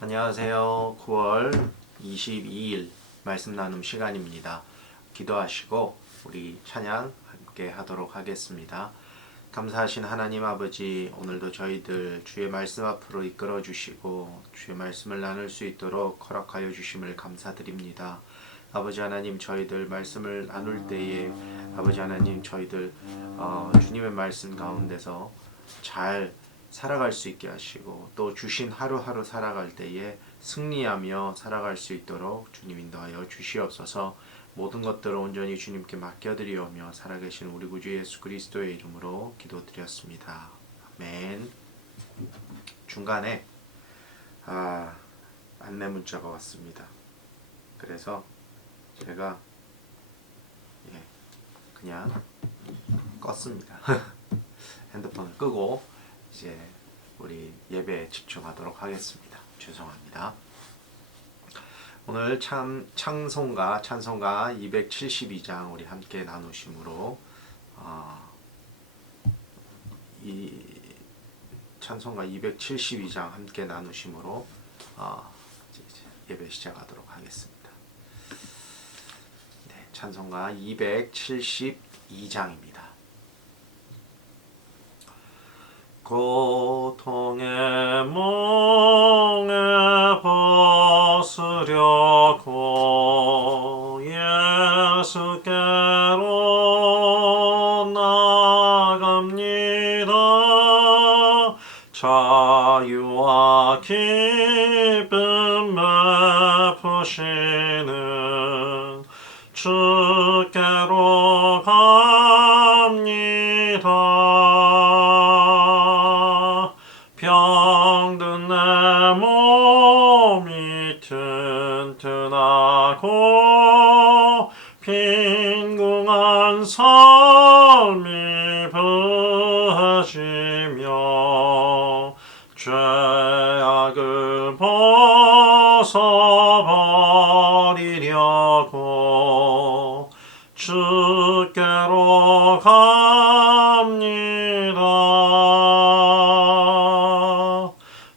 안녕하세요. 9월 22일 말씀 나눔 시간입니다. 기도하시고 우리 찬양 함께 하도록 하겠습니다. 감사하신 하나님 아버지, 오늘도 저희들 주의 말씀 앞으로 이끌어 주시고 주의 말씀을 나눌 수 있도록 허락하여 주심을 감사드립니다. 아버지 하나님, 저희들 말씀을 나눌 때에 아버지 하나님, 저희들 주님의 말씀 가운데서 잘 살아갈 수 있게 하시고, 또 주신 하루하루 살아갈 때에 승리하며 살아갈 수 있도록 주님 인도하여 주시옵소서. 모든 것들을 온전히 주님께 맡겨드리오며 살아계신 우리 구주 예수 그리스도의 이름으로 기도드렸습니다. 아멘. 중간에 안내 문자가 왔습니다. 그래서 제가 그냥 껐습니다. 핸드폰을 끄고 이제 우리 예배에 집중하도록 하겠습니다. 죄송합니다. 오늘 찬송가 272장 우리 함께 나누심으로 이 찬송가 272장 함께 나누심으로 예배 시작하도록 하겠습니다. 네, 찬송가 272장입니다. 고통의 몽에 벗으려고 예수께로 나갑니다. 자유와 기쁨 베푸시는 주께로 갑니다. 병든 내 몸이 튼튼하고 빈궁한 삶이 부어지며 죄악을 벗어버리려고 주께로 갑니다.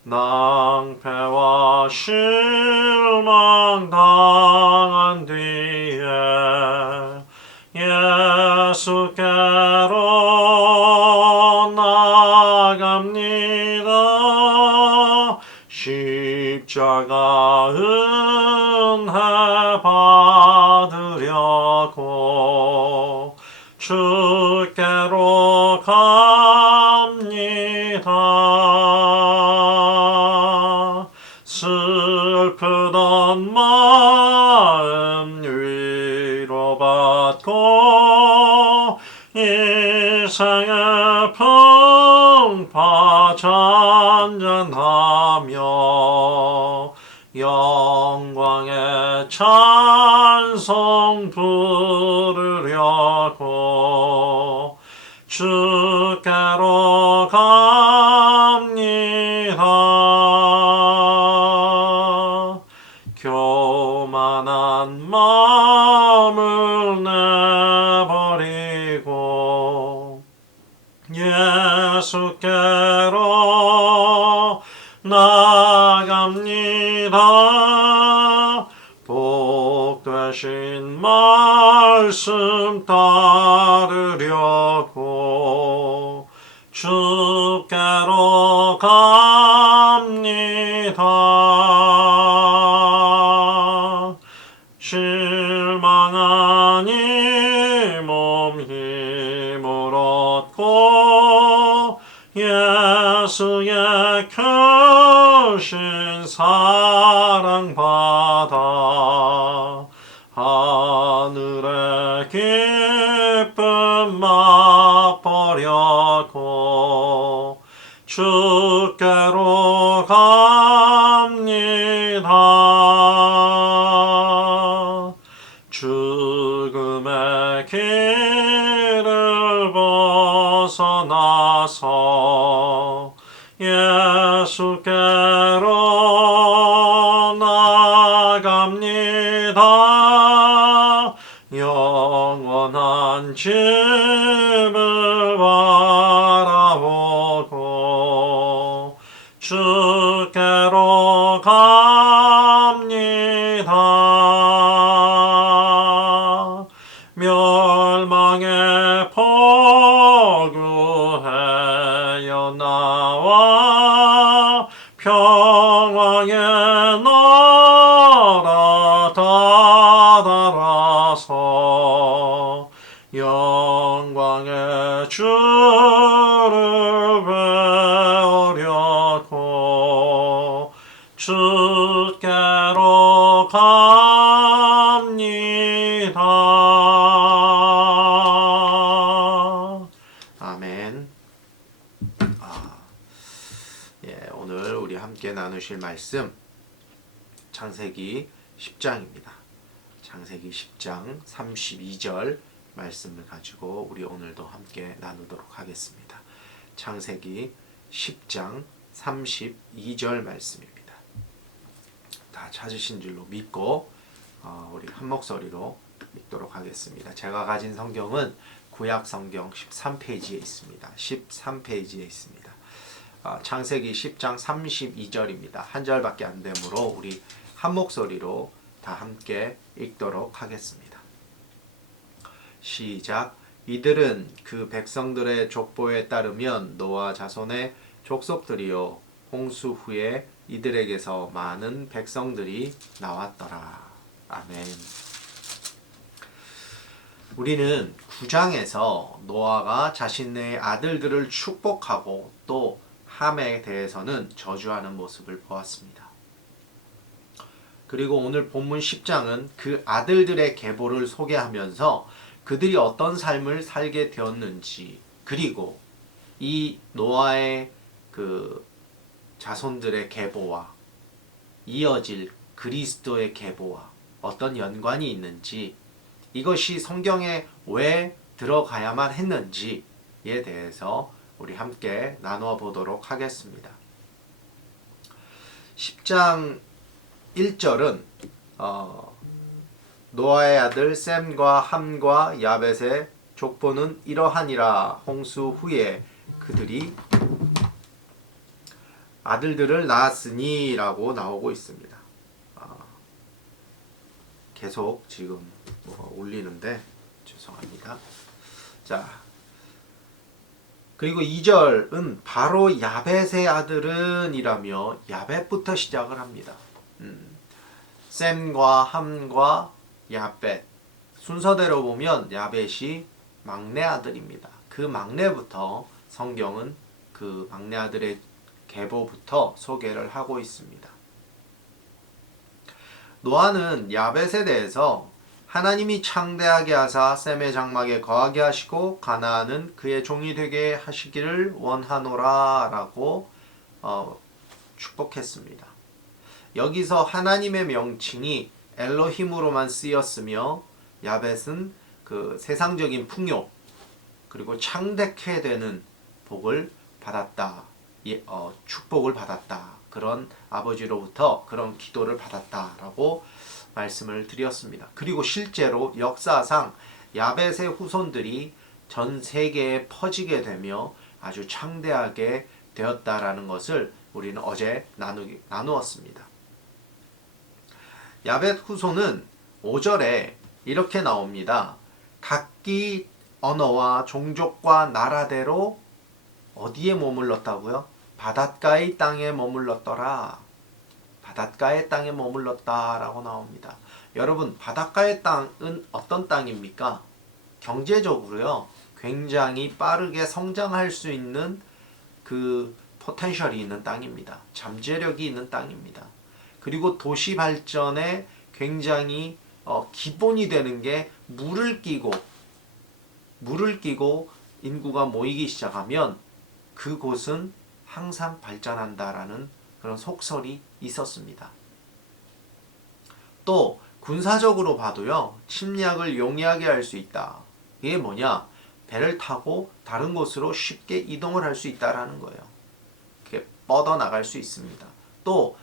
낭패와 실망 당한 뒤에 예수께로 나갑니다. 십자가 은혜 받으려고 주께로 갑니다. 슬프던 마음 위로받고 인생의 풍파 잔잔하며 영광의 찬송 부르려고 주께로 갑니다. 교만한 마음을 내버리고 예수께로 나갑니다. 복되신 말씀 따르려고 주께로 갑니다. 실망한 이 몸 힘을 얻고 예수의 크신 사랑 받아 하늘의 기쁨 맛보려고 주께로 갑니다. 죽음의 길을 벗어나서 예수께로 나갑니다. 영원한 집을 바라보고 주께로 가 평화의 나라 다다라서 영광의 주를 배우려고 주께로 갑니다. 아멘. 오늘 우리 함께 나누실 말씀 창세기 10장입니다. 창세기 10장 32절 말씀을 가지고 우리 오늘도 함께 나누도록 하겠습니다. 창세기 10장 32절 말씀입니다. 다 찾으신 줄로 믿고 우리 한 목소리로 읽도록 하겠습니다. 제가 가진 성경은 구약 성경 13페이지에 있습니다. 13페이지에 있습니다. 창세기 10장 32절입니다. 한 절밖에 안 되므로 우리 한 목소리로 다 함께 읽도록 하겠습니다. 시작. 이들은 그 백성들의 족보에 따르면 노아 자손의 족속들이요 홍수 후에 이들에게서 많은 백성들이 나왔더라. 아멘. 우리는 9장에서 노아가 자신의 아들들을 축복하고 또 함에 대해서는 저주하는 모습을 보았습니다. 그리고 오늘 본문 10장은 그 아들들의 계보를 소개하면서 그들이 어떤 삶을 살게 되었는지, 그리고 이 노아의 그 자손들의 계보와 이어질 그리스도의 계보와 어떤 연관이 있는지, 이것이 성경에 왜 들어가야만 했는지에 대해서 우리 함께 나누어 보도록 하겠습니다. 10장 1절은 노아의 아들 셈과 함과 야벳의 족보는 이러하니라. 홍수 후에 그들이 아들들을 낳았으니 라고 나오고 있습니다. 계속 지금 올리는데 죄송합니다. 자, 그리고 2절은 바로 야벳의 아들은 이라며 야벳부터 시작을 합니다. 셈과 함과 야벳, 순서대로 보면 야벳이 막내 아들입니다. 그 막내부터 성경은 그 막내 아들의 계보부터 소개를 하고 있습니다. 노아는 야벳에 대해서 하나님이 창대하게 하사 셈의 장막에 거하게 하시고 가나안은 그의 종이 되게 하시기를 원하노라 라고 축복했습니다. 여기서 하나님의 명칭이 엘로힘으로만 쓰였으며 야벳은 그 세상적인 풍요 그리고 창대케 되는 복을 받았다. 축복을 받았다. 그런 아버지로부터 그런 기도를 받았다라고 말씀을 드렸습니다. 그리고 실제로 역사상 야벳의 후손들이 전 세계에 퍼지게 되며 아주 창대하게 되었다라는 것을 우리는 어제 나누었습니다. 야벳 후손은 5절에 이렇게 나옵니다. 각기 언어와 종족과 나라대로 어디에 머물렀다고요? 바닷가의 땅에 머물렀더라. 바닷가의 땅에 머물렀다라고 나옵니다. 여러분, 바닷가의 땅은 어떤 땅입니까? 경제적으로요, 굉장히 빠르게 성장할 수 있는 그 포텐셜이 있는 땅입니다. 잠재력이 있는 땅입니다. 그리고 도시 발전에 굉장히 기본이 되는 게 물을 끼고 인구가 모이기 시작하면 그곳은 항상 발전한다라는 그런 속설이 있었습니다. 또 군사적으로 봐도요, 침략을 용이하게 할 수 있다. 이게 뭐냐? 배를 타고 다른 곳으로 쉽게 이동을 할 수 있다라는 거예요. 이렇게 뻗어나갈 수 있습니다. 또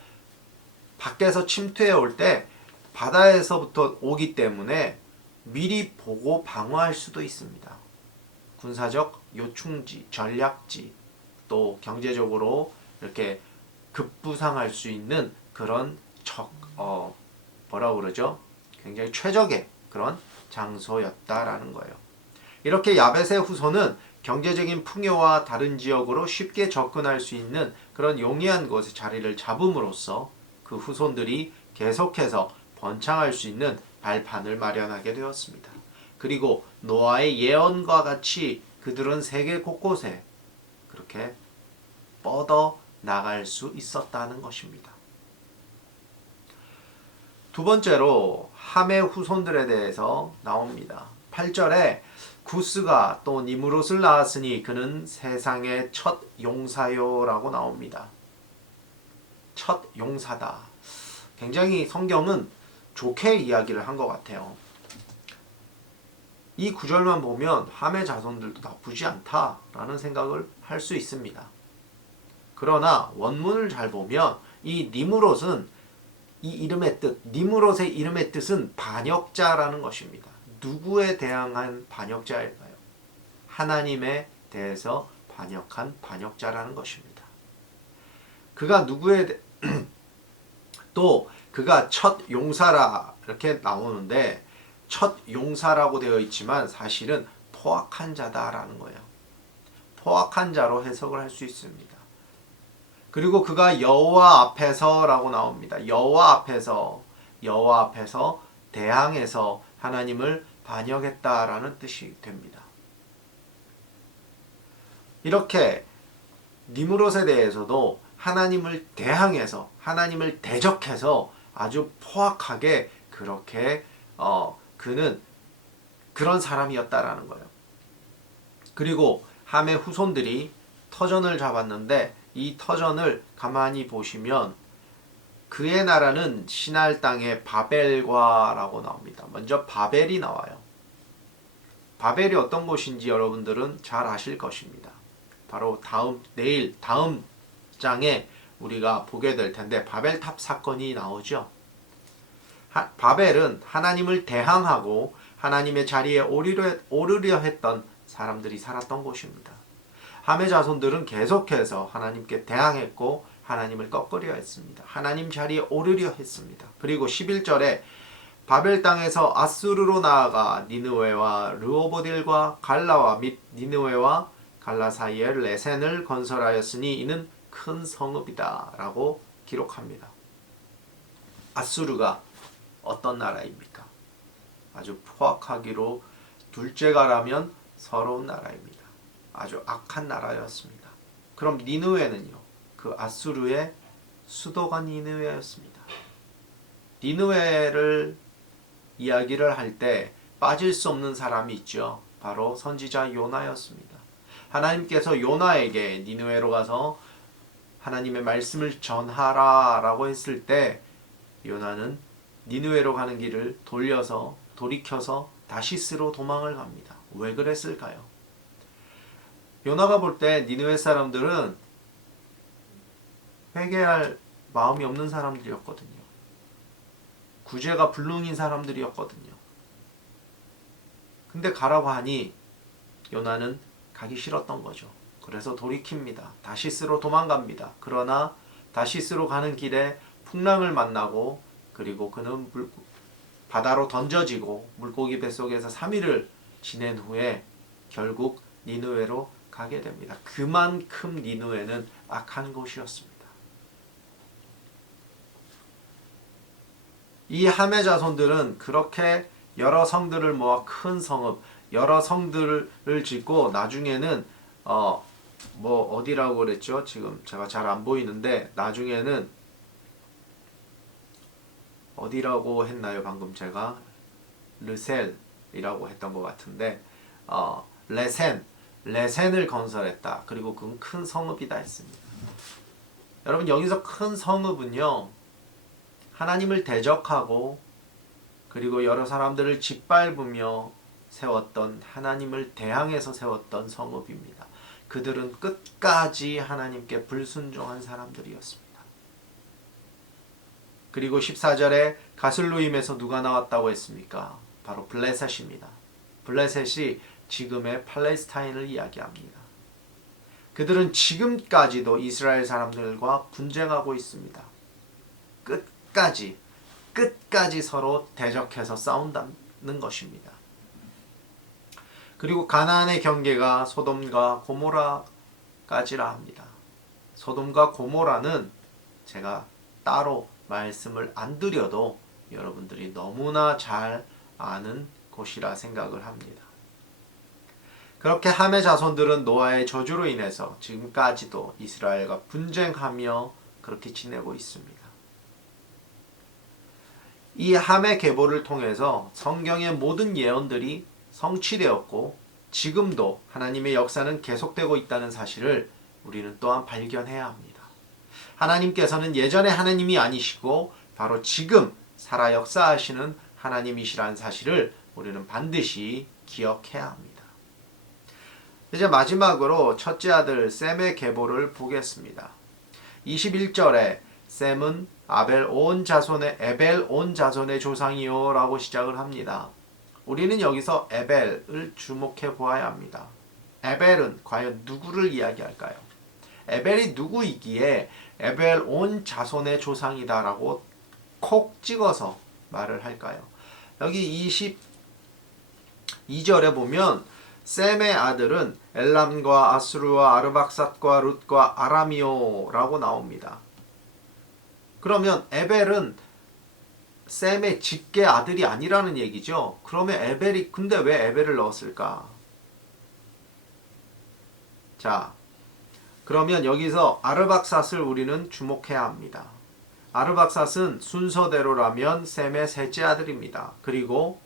밖에서 침투해 올 때 바다에서부터 오기 때문에 미리 보고 방어할 수도 있습니다. 군사적 요충지, 전략지, 또 경제적으로 이렇게 급부상할 수 있는 그런 뭐라고 그러죠? 굉장히 최적의 그런 장소였다라는 거예요. 이렇게 야벳의 후손은 경제적인 풍요와 다른 지역으로 쉽게 접근할 수 있는 그런 용이한 곳에 자리를 잡음으로써 그 후손들이 계속해서 번창할 수 있는 발판을 마련하게 되었습니다. 그리고 노아의 예언과 같이 그들은 세계 곳곳에 그렇게 뻗어 나갈 수 있었다는 것입니다. 두 번째로 함의 후손들에 대해서 나옵니다. 8절에 구스가 또 니므롯을 낳았으니 그는 세상의 첫 용사요라고 나옵니다. 첫 용사다. 굉장히 성경은 좋게 이야기를 한 것 같아요. 이 구절만 보면 함의 자손들도 나쁘지 않다라는 생각을 할 수 있습니다. 그러나 원문을 잘 보면 이 니므롯은 이 이름의 뜻, 니므롯의 이름의 뜻은 반역자라는 것입니다. 누구에 대항한 반역자일까요? 하나님에 대해서 반역한 반역자라는 것입니다. 그가 또 그가 첫 용사라 이렇게 나오는데 첫 용사라고 되어 있지만 사실은 포악한 자다라는 거예요. 포악한 자로 해석을 할 수 있습니다. 그리고 그가 여호와 앞에서라고 나옵니다. 여호와 앞에서 대항해서 하나님을 반역했다라는 뜻이 됩니다. 이렇게 니므롯에 대해서도 하나님을 대항해서 하나님을 대적해서 아주 포악하게 그렇게 그는 그런 사람이었다라는 거예요. 그리고 함의 후손들이 터전을 잡았는데 이 터전을 가만히 보시면 그의 나라는 시날 땅의 바벨과라고 나옵니다. 먼저 바벨이 나와요. 바벨이 어떤 곳인지 여러분들은 잘 아실 것입니다. 바로 다음 장에 우리가 보게 될 텐데 바벨탑 사건이 나오죠. 바벨은 하나님을 대항하고 하나님의 자리에 오르려 했던 사람들이 살았던 곳입니다. 함의 자손들은 계속해서 하나님께 대항했고 하나님을 꺾으려 했습니다. 하나님 자리에 오르려 했습니다. 그리고 11절에 바벨 땅에서 아수르로 나아가 니느웨와 르호보딜과 갈라와 및 니느웨와 갈라 사이에 레센을 건설하였으니 이는 큰 성읍이다 라고 기록합니다. 아수르가 어떤 나라입니까? 아주 포악하기로 둘째가라면 서러운 나라입니다. 아주 악한 나라였습니다. 그럼 니느웨는요? 그 아수르의 수도가 니느웨였습니다. 니느웨를 이야기를 할 때 빠질 수 없는 사람이 있죠. 바로 선지자 요나였습니다. 하나님께서 요나에게 니느웨로 가서 하나님의 말씀을 전하라 라고 했을 때 요나는 니느웨로 가는 길을 돌이켜서 다시스로 도망을 갑니다. 왜 그랬을까요? 요나가 볼 때 니느웨 사람들은 회개할 마음이 없는 사람들이었거든요. 구제가 불능인 사람들이었거든요. 근데 가라고 하니 요나는 가기 싫었던 거죠. 그래서 돌이킵니다. 다시스로 도망갑니다. 그러나 다시스로 가는 길에 풍랑을 만나고 그리고 그는 바다로 던져지고 물고기 뱃속에서 3일을 지낸 후에 결국 니느웨로 가게 됩니다. 그만큼 니느웨는 악한 곳이었습니다. 이 함의 자손들은 그렇게 여러 성들을 모아 큰 성읍, 여러 성들을 짓고 나중에는 어디라고 그랬죠? 지금 제가 잘 안 보이는데 나중에는 어디라고 했나요? 방금 제가 르셀이라고 했던 것 같은데 레센을 건설했다. 그리고 그건 큰 성읍이다 했습니다. 여러분 여기서 큰 성읍은요 하나님을 대적하고 그리고 여러 사람들을 짓밟으며 세웠던 하나님을 대항해서 세웠던 성읍입니다. 그들은 끝까지 하나님께 불순종한 사람들이었습니다. 그리고 14절에 가슬루임에서 누가 나왔다고 했습니까? 바로 블레셋입니다. 블레셋이 지금의 팔레스타인을 이야기합니다. 그들은 지금까지도 이스라엘 사람들과 분쟁하고 있습니다. 끝까지 서로 대적해서 싸운다는 것입니다. 그리고 가나안의 경계가 소돔과 고모라까지라 합니다. 소돔과 고모라는 제가 따로 말씀을 안 드려도 여러분들이 너무나 잘 아는 곳이라 생각을 합니다. 그렇게 함의 자손들은 노아의 저주로 인해서 지금까지도 이스라엘과 분쟁하며 그렇게 지내고 있습니다. 이 함의 계보를 통해서 성경의 모든 예언들이 성취되었고 지금도 하나님의 역사는 계속되고 있다는 사실을 우리는 또한 발견해야 합니다. 하나님께서는 예전의 하나님이 아니시고 바로 지금 살아 역사하시는 하나님이시라는 사실을 우리는 반드시 기억해야 합니다. 이제 마지막으로 첫째 아들 셈의 계보를 보겠습니다. 21절에 셈은 에벨 온 자손의 조상이요 라고 시작을 합니다. 우리는 여기서 에벨을 주목해 보아야 합니다. 에벨은 과연 누구를 이야기할까요? 에벨이 누구이기에 에벨 온 자손의 조상이다 라고 콕 찍어서 말을 할까요? 여기 22절에 보면 셈의 아들은 엘람과 아수르와 아르박삿과 룻과 아람이오라고 나옵니다. 그러면 에벨은 셈의 직계 아들이 아니라는 얘기죠. 그러면 에벨이 근데 왜 에벨을 넣었을까? 자, 그러면 여기서 아르박삿을 우리는 주목해야 합니다. 아르박삿은 순서대로라면 셈의 셋째 아들입니다. 그리고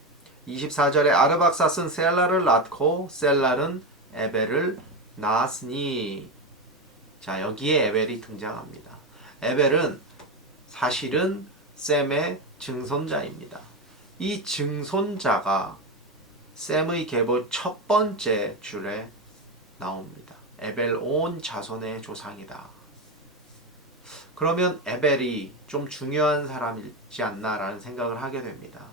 24절에 아르박삿은 셀라를 낳고 셀라는 에벨을 낳았으니, 자, 여기에 에벨이 등장합니다. 에벨은 사실은 셈의 증손자입니다. 이 증손자가 셈의 계보 첫 번째 줄에 나옵니다. 에벨 온 자손의 조상이다. 그러면 에벨이 좀 중요한 사람이지 않나라는 생각을 하게 됩니다.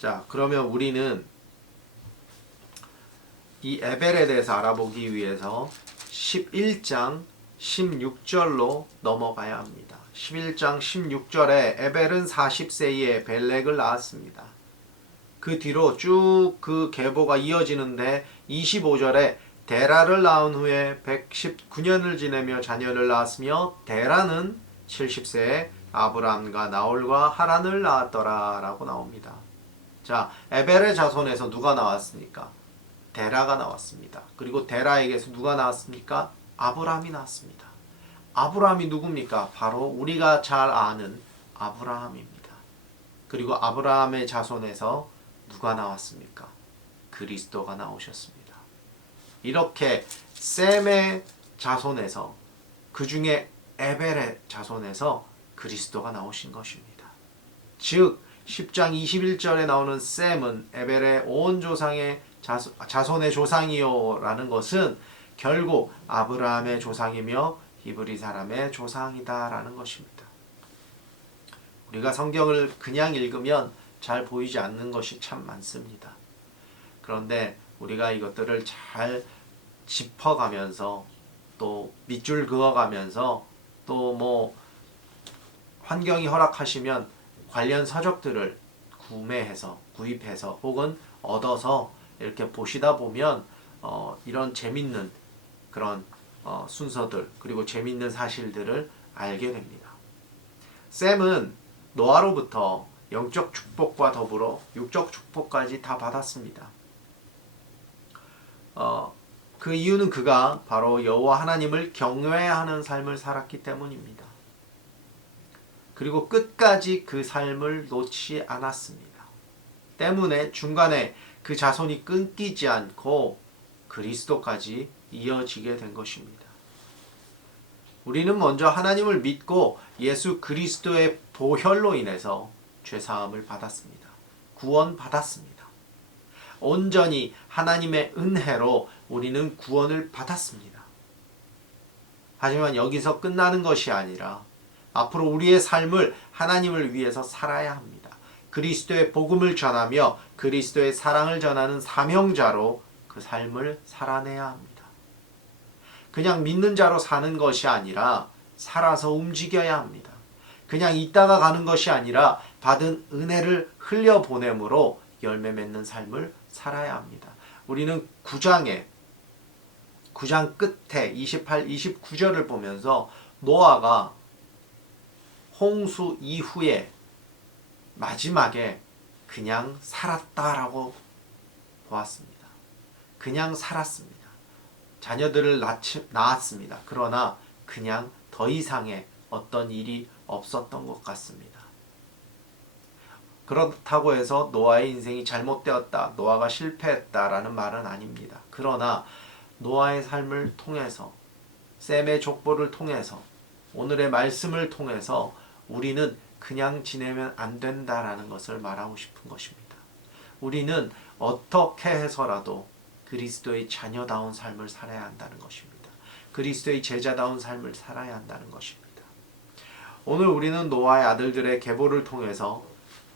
자, 그러면 우리는 이 에벨에 대해서 알아보기 위해서 11장 16절로 넘어가야 합니다. 11장 16절에 에벨은 40세에 벨렉을 낳았습니다. 그 뒤로 쭉 그 계보가 이어지는데 25절에 데라를 낳은 후에 119년을 지내며 자녀를 낳았으며 데라는 70세에 아브람과 나홀과 하란을 낳았더라 라고 나옵니다. 자, 에벨의 자손에서 누가 나왔습니까? 데라가 나왔습니다. 그리고 데라에게서 누가 나왔습니까? 아브람이 나왔습니다. 아브람이 누굽니까? 바로 우리가 잘 아는 아브라함입니다. 그리고 아브라함의 자손에서 누가 나왔습니까? 그리스도가 나오셨습니다. 이렇게 셈의 자손에서, 그 중에 에벨의 자손에서 그리스도가 나오신 것입니다. 즉 10장 21절에 나오는 셈은 에벨의 온 조상의 자손의 조상이요 라는 것은 결국 아브라함의 조상이며 히브리 사람의 조상이다 라는 것입니다. 우리가 성경을 그냥 읽으면 잘 보이지 않는 것이 참 많습니다. 그런데 우리가 이것들을 잘 짚어가면서 또 밑줄 그어가면서 또 환경이 허락하시면 관련 서적들을 구입해서 혹은 얻어서 이렇게 보시다 보면 이런 재밌는 그런 순서들 그리고 재밌는 사실들을 알게 됩니다. 셈은 노아로부터 영적 축복과 더불어 육적 축복까지 다 받았습니다. 그 이유는 그가 바로 여호와 하나님을 경외하는 삶을 살았기 때문입니다. 그리고 끝까지 그 삶을 놓지 않았습니다. 때문에 중간에 그 자손이 끊기지 않고 그리스도까지 이어지게 된 것입니다. 우리는 먼저 하나님을 믿고 예수 그리스도의 보혈로 인해서 죄사함을 받았습니다. 구원 받았습니다. 온전히 하나님의 은혜로 우리는 구원을 받았습니다. 하지만 여기서 끝나는 것이 아니라 앞으로 우리의 삶을 하나님을 위해서 살아야 합니다. 그리스도의 복음을 전하며 그리스도의 사랑을 전하는 사명자로 그 삶을 살아내야 합니다. 그냥 믿는 자로 사는 것이 아니라 살아서 움직여야 합니다. 그냥 있다가 가는 것이 아니라 받은 은혜를 흘려보냄으로 열매 맺는 삶을 살아야 합니다. 우리는 9장 끝에 28, 29절을 보면서 노아가 홍수 이후에 마지막에 그냥 살았다라고 보았습니다. 그냥 살았습니다. 자녀들을 낳았습니다. 그러나 그냥 더 이상의 어떤 일이 없었던 것 같습니다. 그렇다고 해서 노아의 인생이 잘못되었다, 노아가 실패했다라는 말은 아닙니다. 그러나 노아의 삶을 통해서, 셈의 족보를 통해서, 오늘의 말씀을 통해서 우리는 그냥 지내면 안 된다라는 것을 말하고 싶은 것입니다. 우리는 어떻게 해서라도 그리스도의 자녀다운 삶을 살아야 한다는 것입니다. 그리스도의 제자다운 삶을 살아야 한다는 것입니다. 오늘 우리는 노아의 아들들의 계보를 통해서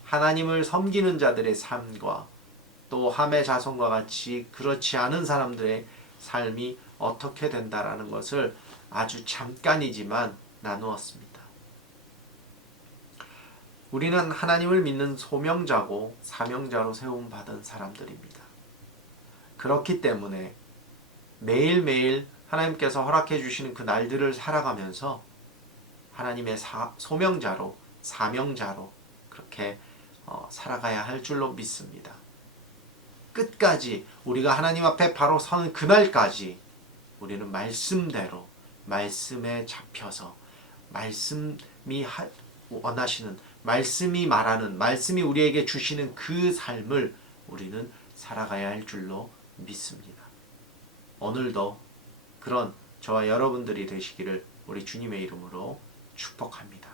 하나님을 섬기는 자들의 삶과 또 함의 자손과 같이 그렇지 않은 사람들의 삶이 어떻게 된다라는 것을 아주 잠깐이지만 나누었습니다. 우리는 하나님을 믿는 소명자고 사명자로 세움받은 사람들입니다. 그렇기 때문에 매일매일 하나님께서 허락해 주시는 그 날들을 살아가면서 하나님의 소명자로, 사명자로 그렇게 살아가야 할 줄로 믿습니다. 끝까지 우리가 하나님 앞에 바로 서는 그날까지 우리는 말씀대로, 말씀에 잡혀서 말씀이 원하시는, 말씀이 말하는, 말씀이 우리에게 주시는 그 삶을 우리는 살아가야 할 줄로 믿습니다. 오늘도 그런 저와 여러분들이 되시기를 우리 주님의 이름으로 축복합니다.